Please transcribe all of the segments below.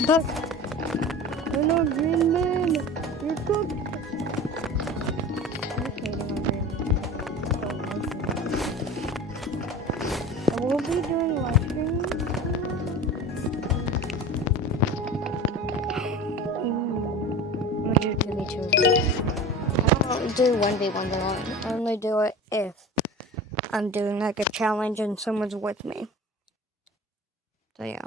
Deadpool? Oh no, Green Man! You're cooked! I'm just hating on Green Man. I will be doing live streams. I'm gonna do 2v2. I don't do 1v1 at all. I only do it if I'm doing like a challenge and someone's with me. So yeah.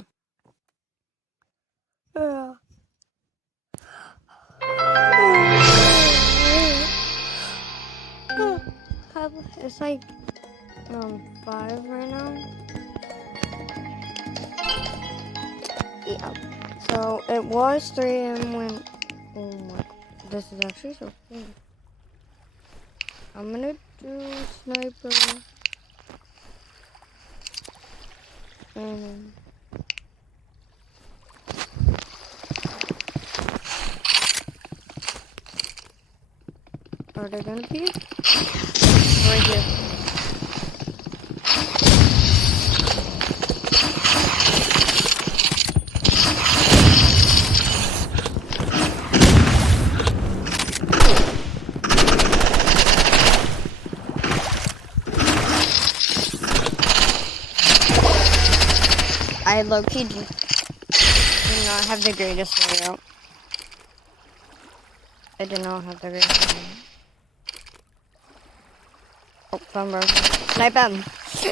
It's like 5 right now. Yeah. So it was 3 a.m. when. Oh my! This is actually so cool. I'm gonna do sniper. And are they gonna be right here? I low-key do not have the greatest layout. I did not have the greatest layout. Oh, fun, bro. Snipe him.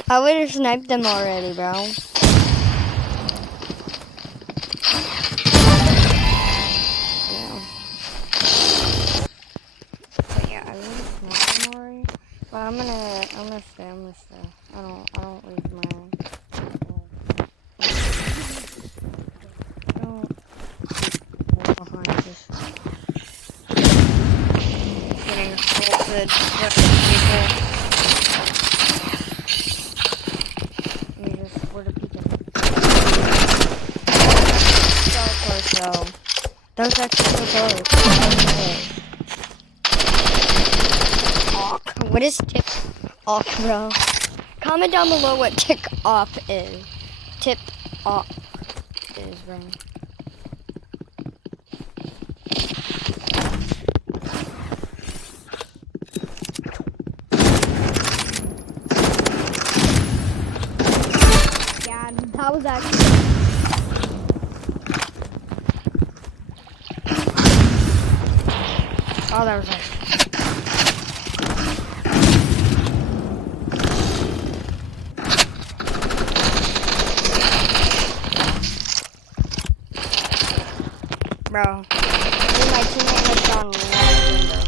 I would have sniped them already, bro. Yeah. But yeah, I would have sniped them already. But I'm gonna stay. I don't leave my behind this. Getting assaulted by people. Let me just where to peek in. So close though. That was actually so close. Awk. What is tip off, bro? Comment down below what tick off is. Tip off is, bro. That was actually. Oh, that was actually. Bro, my teammate has gone lagging, bro.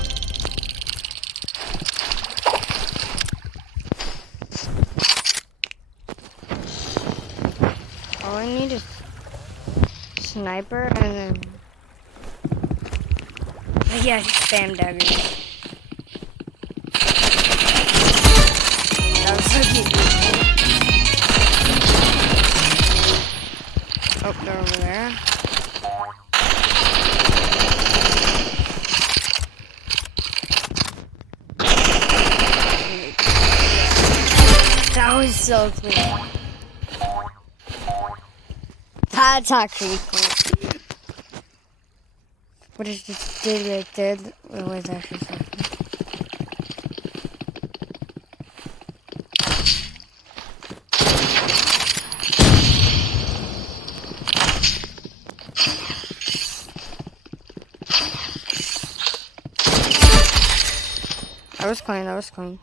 All I need is sniper and then yeah, spam daggers. That was so cute. Oh, they're over there. That was so cool. That's actually cool. What is this dude right there? It was actually so cool. That was clean.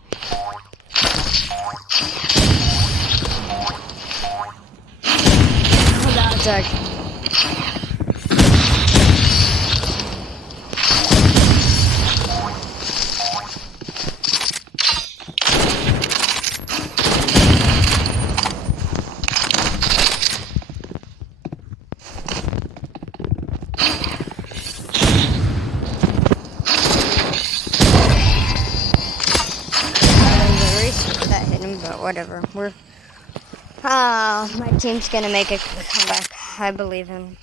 That's actually. That hit him, but whatever. My team's gonna make a comeback. I believe him.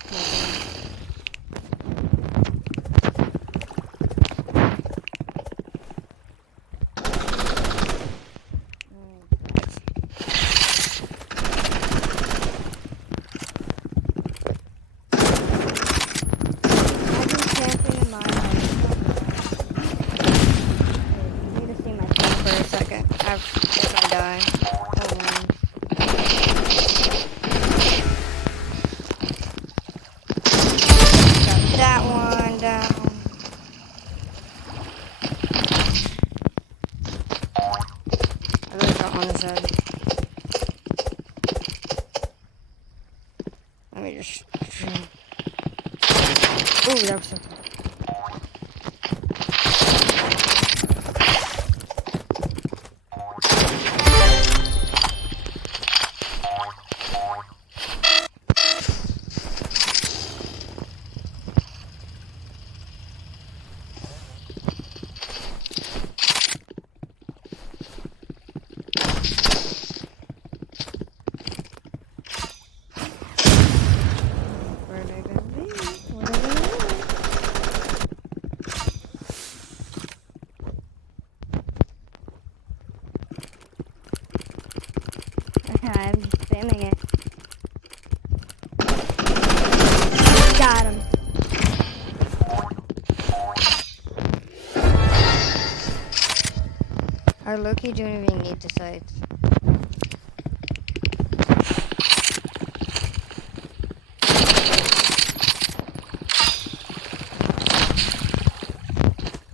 his head. Let me just... Ooh, that was so cool. Where are they gonna be? Where are they gonna be? I'm spamming it. Got him. Our Loki don't even need the sights.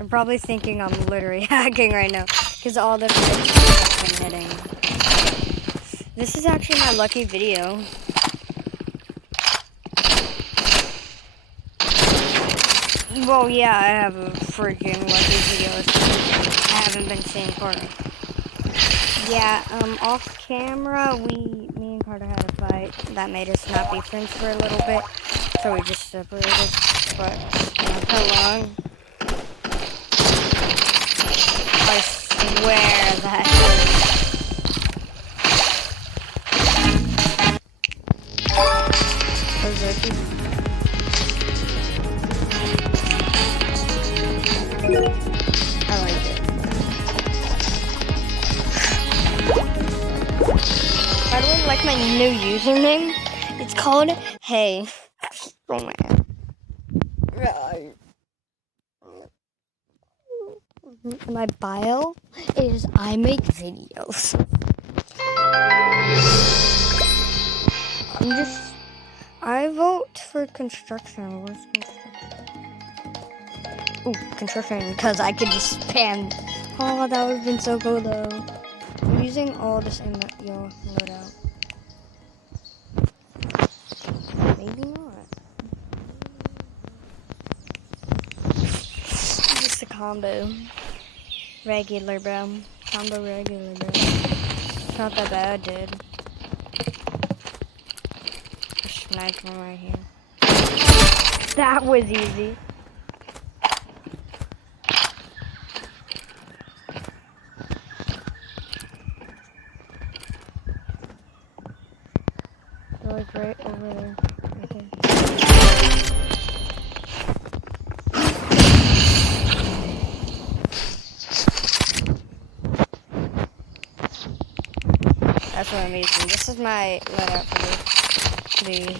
I'm probably thinking I'm literally hacking right now because all the sights have been hitting. This is actually my lucky video. Well, yeah, I have a freaking lucky video. I haven't been seeing Carter. Yeah, off camera, me and Carter had a fight that made us not be friends for a little bit, so we just separated. But not how long? I swear that. Those Loki's. I like it. By the way, like my new username? It's called Hey. Oh man. My bio is I make videos. I vote for construction. Where's construction? Ooh, construction, because I could just spam. Oh, that would have been so cool though. I'm using all the same loadout. Maybe not. Just a combo. Regular, bro. Combo regular, bro. It's not that bad, dude. A sniper right here. That was easy. They're like right over there. Right there. That's what I'm using. This is my loadout for these.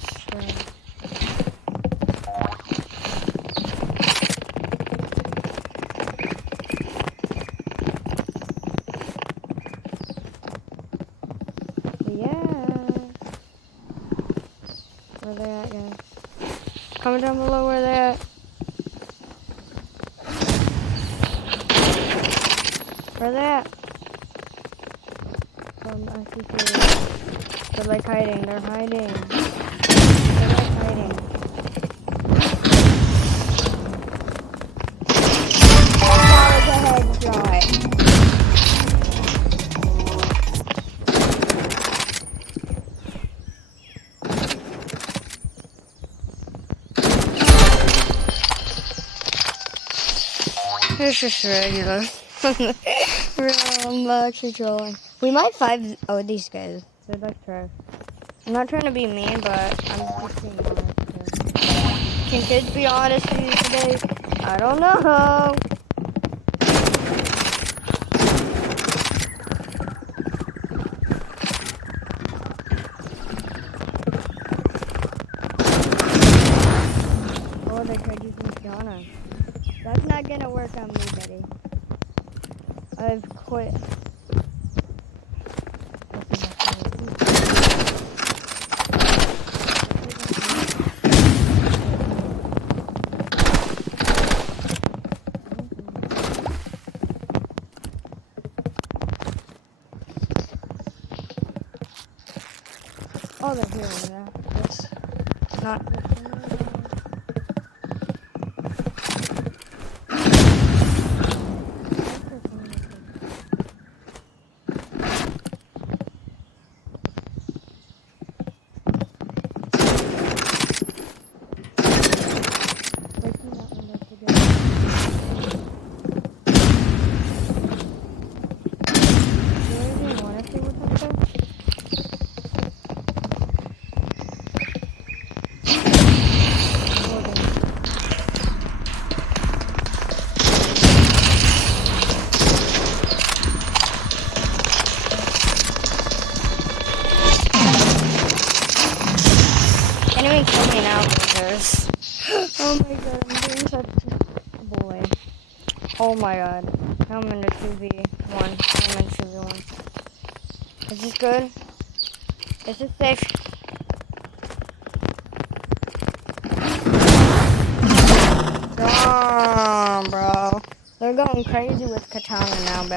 Where they at, guys? Comment down below where they at. Where they at? I see three. They're like hiding. They're hiding. They're like hiding. That was a headshot. It's just regular. I'm actually trolling. We might 5-0 these guys. They're like trash. I'm not trying to be mean, but I'm just being honest. Can kids be honest with you today? I don't know. Oh, they tried using Kiana. That's not gonna work on me, buddy. I've quit. Oh, they're here. Yeah. That's not. Anyone kill me now, because oh my god, I'm doing such a boy. Oh my god. Now I'm in a 2v1. I'm in 2v1. Is this good? Is this safe? Damn, bro. They're going crazy with Katana now, bro.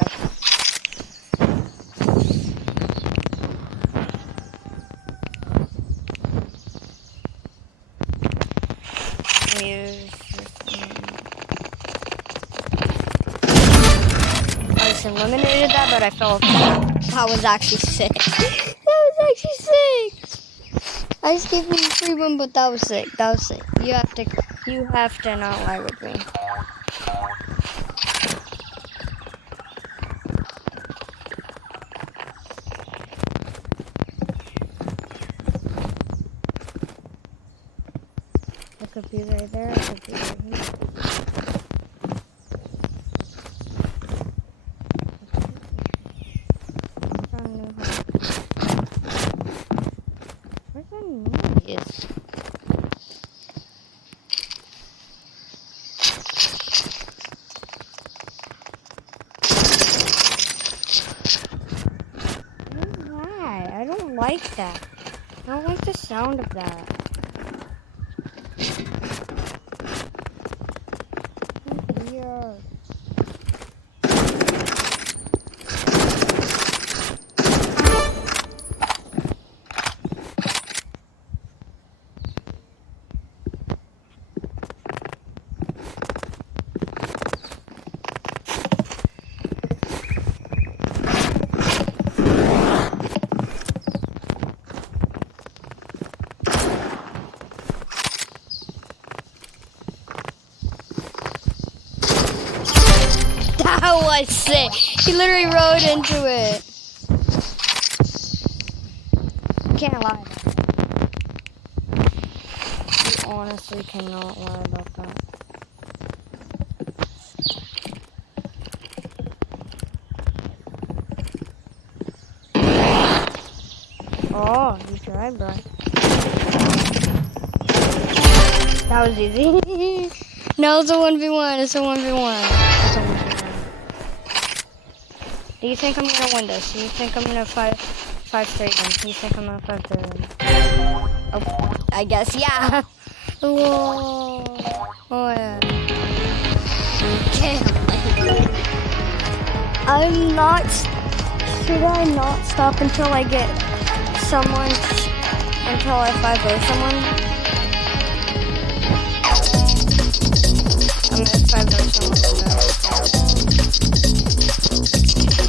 I just eliminated that, but I fell off the map. That was actually sick. That was actually sick. I just gave him a free one, but that was sick. That was sick. You have to not lie with me. It could be right there. It could be right here. Where's that noise? Why? I don't like that. I don't like the sound of that. Weird. That was sick. He literally rode into it. You can't lie. You honestly cannot lie about that. Oh, you tried, bro. That was easy. No, it's a 1v1. It's a 1v1. It's a 1v1. Do you think I'm gonna win this? Do you think I'm gonna 5-3 them? Do you think I'm gonna 5-3 them? Oh, I guess, yeah. Whoa. Oh, yeah. Damn. I'm not. Should I not stop until I get someone? Until I 5-0 someone? I'm gonna 5-0 someone.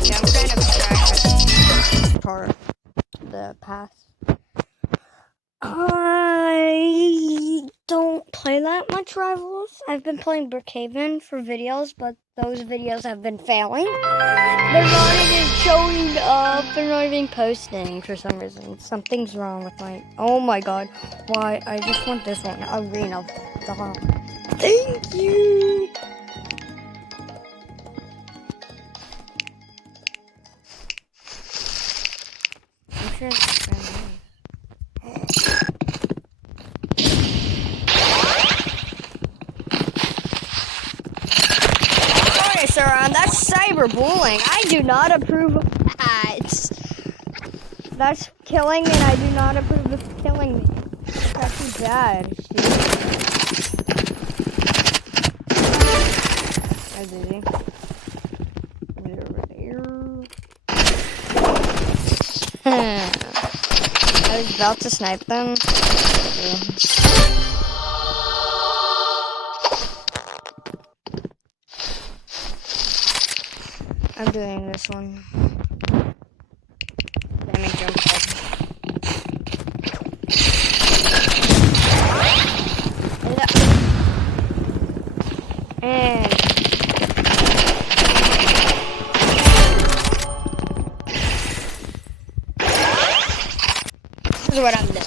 Yeah, I'm kind of distracted for the path. I don't play that much Rivals. I've been playing Brookhaven for videos, but those videos have been failing. They're not even showing up. They're not even posting for some reason. Something's wrong with my... Oh my god. Why? I just want this one. Arena. Thank you. I'm sure it's sorry, sir. That's cyberbullying. I do not approve of that. That's killing, and I do not approve of killing me. That's actually bad, Steve. That's easy. Get over there. was about to snipe them. I'm doing this one. Damage jump up. And this is what I'm doing.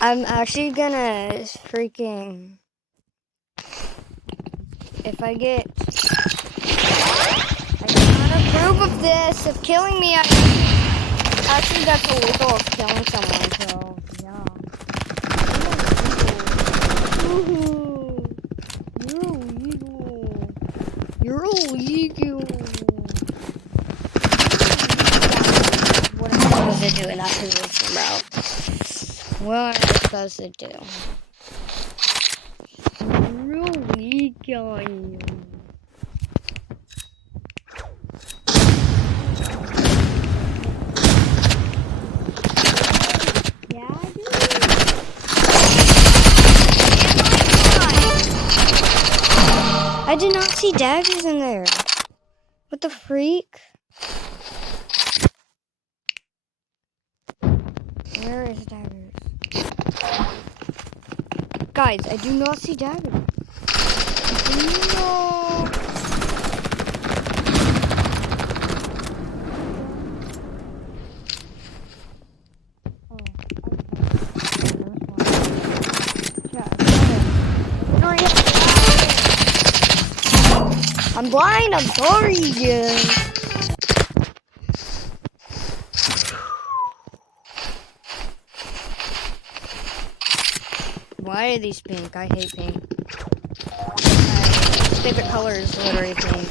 I'm actually gonna freaking, if I cannot approve of this, of killing me. Actually, that's illegal of killing someone, so yeah. Ooh, you're illegal. You're illegal. What am I supposed to do in that position, bro? What am I supposed to do? You're illegal. I did not see daggers in there. What the freak? Where is daggers? Guys, I do not see daggers. No. I'm blind, I'm sorry, dude. Why are these pink? I hate pink. My favorite color is literally pink.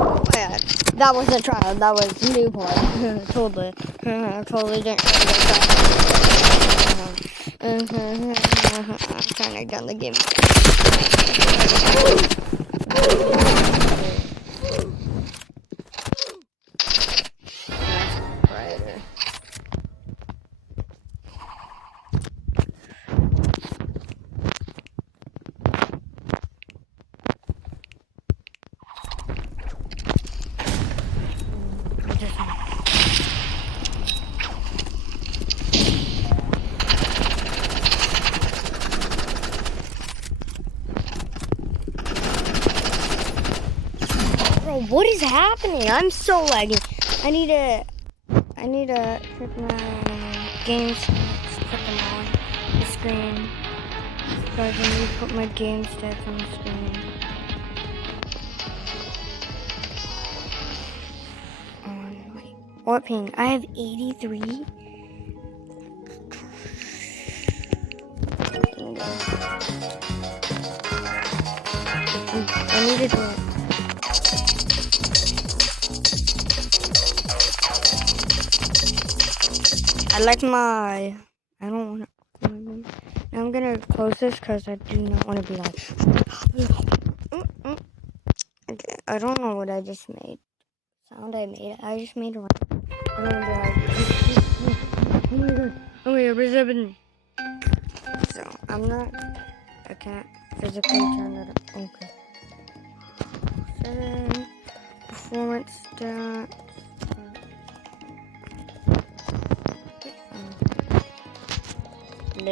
Oh yeah, that wasn't a trial, that was new part. Totally. Totally didn't try to I'm trying to gun the game. Brighter. Bro, what is happening? I'm so laggy. I need to check my game stats, put them on the screen. Guys, I need to put my game stats on the screen. What ping? I have 83. I need to do it. I like my. I don't want to. Now I'm gonna close this because I do not want to be like. Okay, I don't know what I just made. Sound I made. I just made a. I don't want to be like. Oh my god! What is happening? So I'm not. I can't physically turn it up. Okay. 7 performance stats. I'm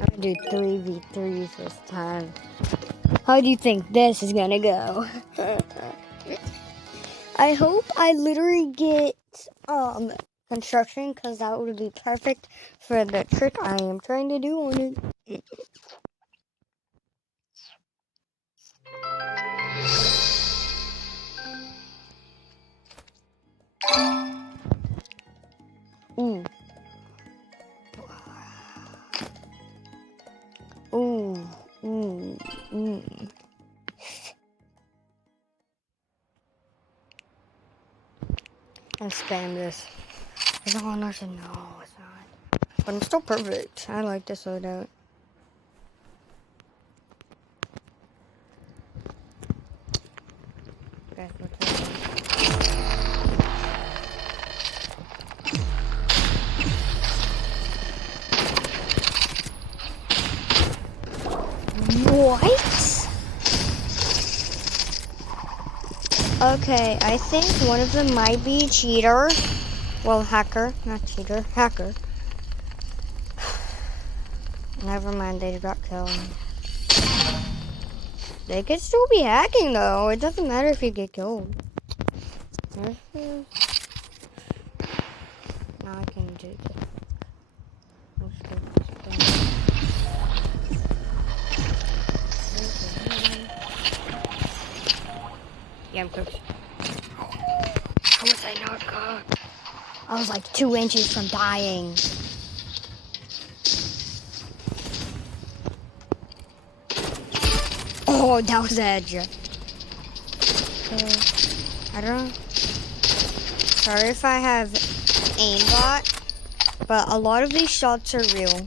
gonna do 3v3s this time. How do you think this is gonna go? I hope I literally get construction, because that would be perfect for the trick I am trying to do on it. Ooh. Ooh. Ooh. Ooh. And spam this. I don't want us to know it's not. But I'm still perfect. I like this loadout. Okay, what's that? What? Okay, I think one of them might be cheater. Well, hacker, not cheater, hacker. Never mind, they got killed. They could still be hacking though. It doesn't matter if you get killed. Now I can do this. Let's do this. Yeah, I'm cooked. How was I not cooked? I was like 2 inches from dying. Oh, that was edge. I don't know. Sorry if I have aimbot, but a lot of these shots are real.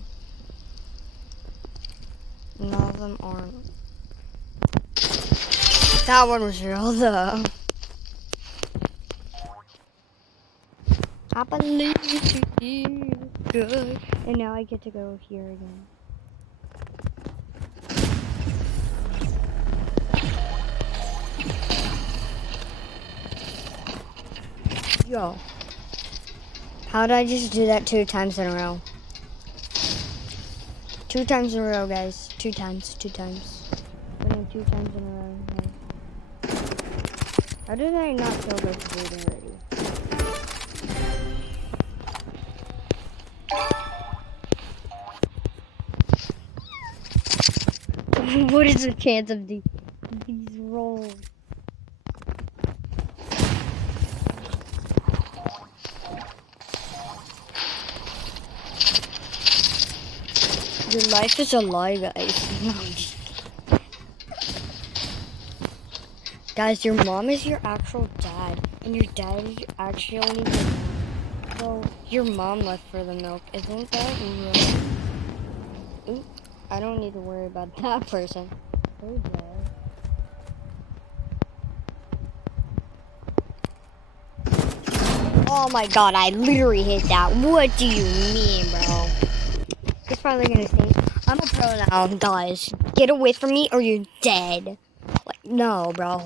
None of them aren't. That one was real though. I believe you good. And now I get to go here again. Yo. How did I just do that 2 times in a row? 2 times in a row, guys. 2 times. 2 times. Winning 2 times in a row. Guys. How did I not kill this dude already? What is the chance of these rolls? Your life is a lie, guys. Guys, your mom is your actual dad, and your dad is actually only your mom. So, your mom left for the milk. Isn't that right? Ooh, I don't need to worry about that person. Oh, yeah. Oh my god, I literally hit that. What do you mean, bro? He's probably gonna think, I'm a pro now, guys. Get away from me or you're dead. Like, no, bro.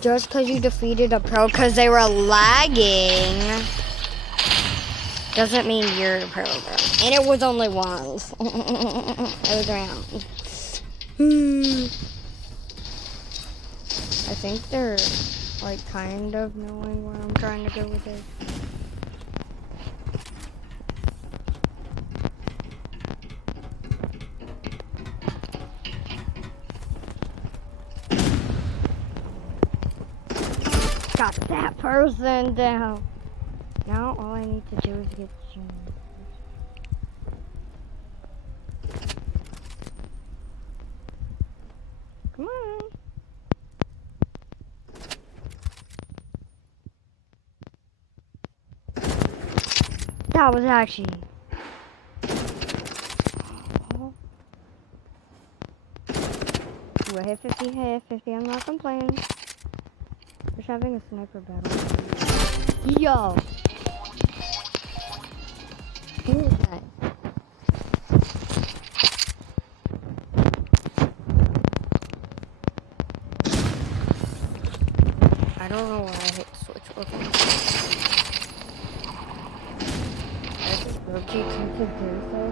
Just because you defeated a pro because they were lagging doesn't mean you're a pro, bro. And it was only once. It was around. I think they're like kind of knowing where I'm trying to go with this. Got that person down. Now all I need to do is get Jim. Come on. That was actually. Ooh, I hit 50, hit 50. I'm not complaining. Just having a sniper battle. Yo. Who is that? I don't know why I hit the switch. Okay. I just broke you to do so.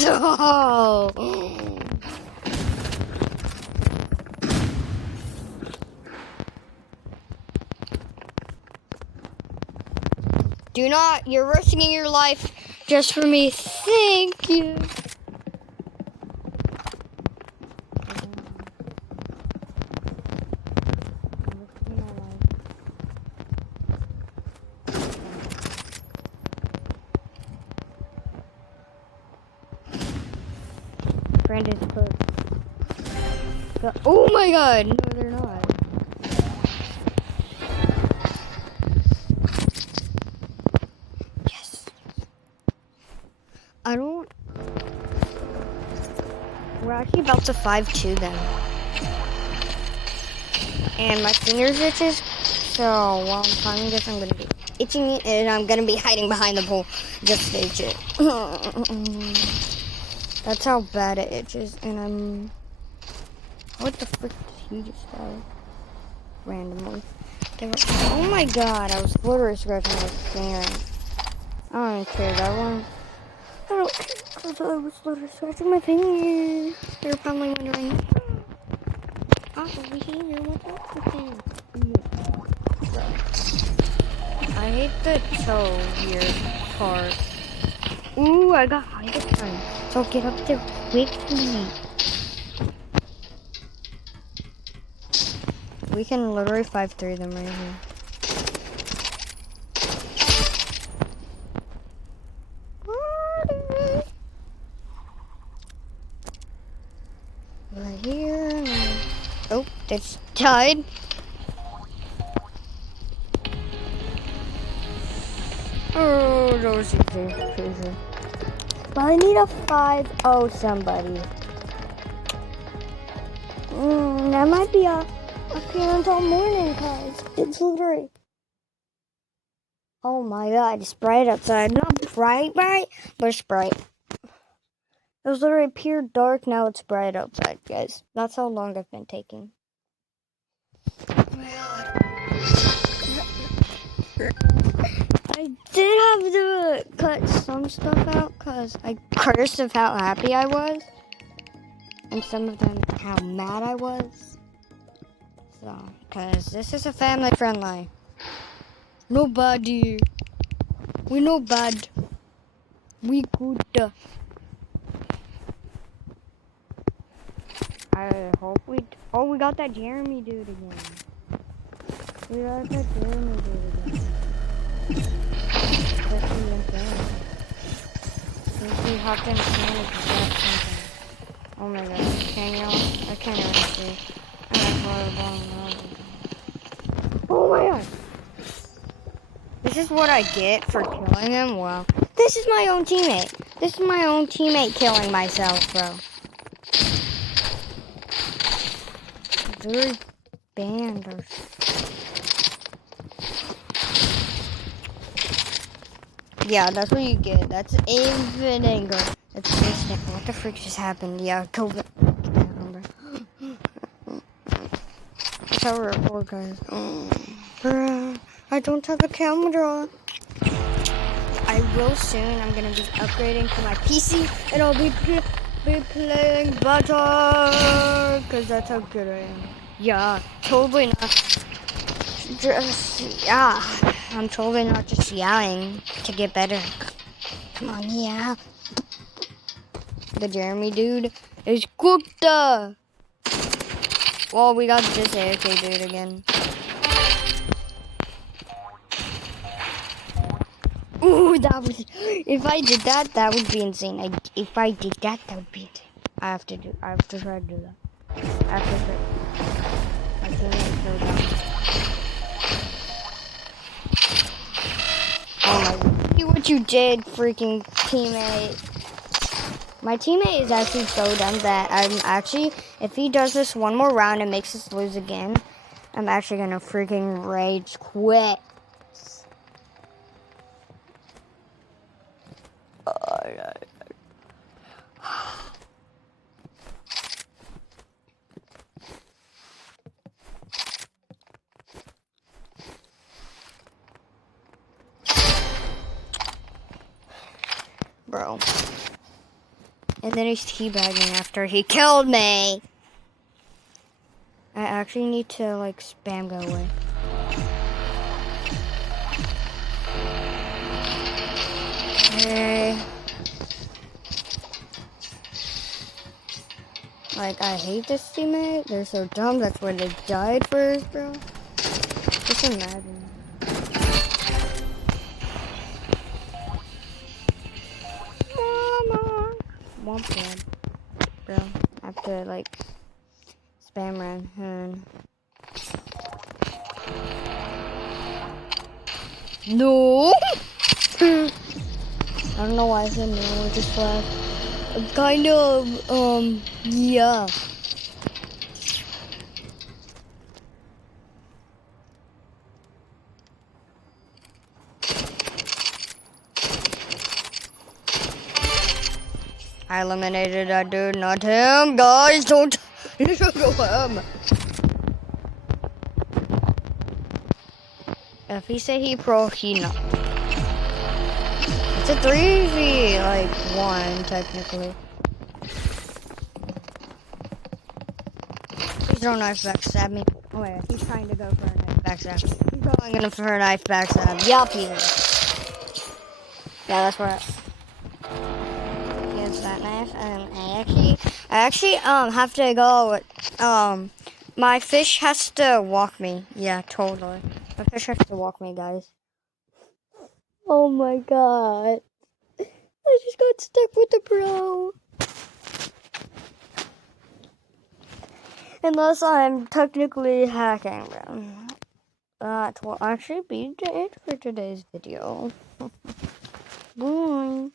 No! Do not, you're risking your life just for me. Thank you. Brandon's close. Oh my god! No, they're not. Yes. I actually about to 5-2 them. And my fingers itches, so while I'm playing this, I'm gonna be itching it, and I'm gonna be hiding behind the pole just to itch it. That's how bad it itches, and I'm... What the frick did he just die? Randomly. Oh my god, I was literally scratching my finger. I don't even care that one. I don't care, because I was literally scratching my finger. You're probably wondering, over here, what's up with him? I hate the toe here part. Ooh, I got high this time. So get up there quickly. We can literally 5-3 them right here. Right here. Oh, that's died. Oh, those are crazy. But I need a 5-0 somebody. That might be a appearance all morning, guys. It's literally... Oh my god, it's bright outside. Not bright, but it's bright. It was literally pure dark, now it's bright outside, guys. That's how long I've been taking. Oh my god. I did have to cut some stuff out because I cursed of how happy I was. And some of them how mad I was. So, because this is a family friendly. Nobody. We no bad. We good. I hope we... Oh, we got that Jeremy dude again. We got that Jeremy dude again. That's the insane. He hopped in the can and got something. Oh my god. Can y'all? I can't even see. I'm oh my god. This is what I get for killing him? Wow. This is my own teammate. This is my own teammate killing myself, bro. Very banned or... Yeah, that's what you get. That's infinite anger. That's instant. What the frick just happened? Yeah, go back. That's how we record, guys. Bruh, I don't have a camera. I will soon. I'm gonna be upgrading to my PC, and I'll be playing better, cause that's how good I am. Yeah, totally not. Just yeah, I'm totally not just yelling to get better. Come on, yeah. The Jeremy dude is cooked. Well, we got this AFK dude again. Ooh, that was... If I did that, that would be insane. If I did that, that would be insane. I have to try to do that. I have to try. I can't even throw down. Oh my god. See what you did, freaking teammate. My teammate is actually so dumb that I'm actually... If he does this one more round and makes us lose again, I'm actually gonna freaking rage quit. Bro. And then he's teabagging after he killed me. I actually need to like spam go away. Hey. Like, I hate this teammate. They're so dumb. That's why they died first, bro. Just imagine. Mama. Womp womp. Bro, I have to, like, spam run. No! I don't know why I said no, I just left. kind of, yeah. I eliminated that dude, not him. Guys, don't go him. If he say he pro, he not. It's a 3v, like, 1, technically. Please don't knife backstab me. Oh, wait, he's trying to go for a knife backstab. He's going for a knife backstab. Yup, he is. Yeah, that's where he has that knife. And I actually, have to go, my fish has to walk me. Yeah, totally. My fish has to walk me, guys. Oh my god. I just got stuck with the pro. Unless I'm technically hacking them. That will actually be it for today's video. Bye.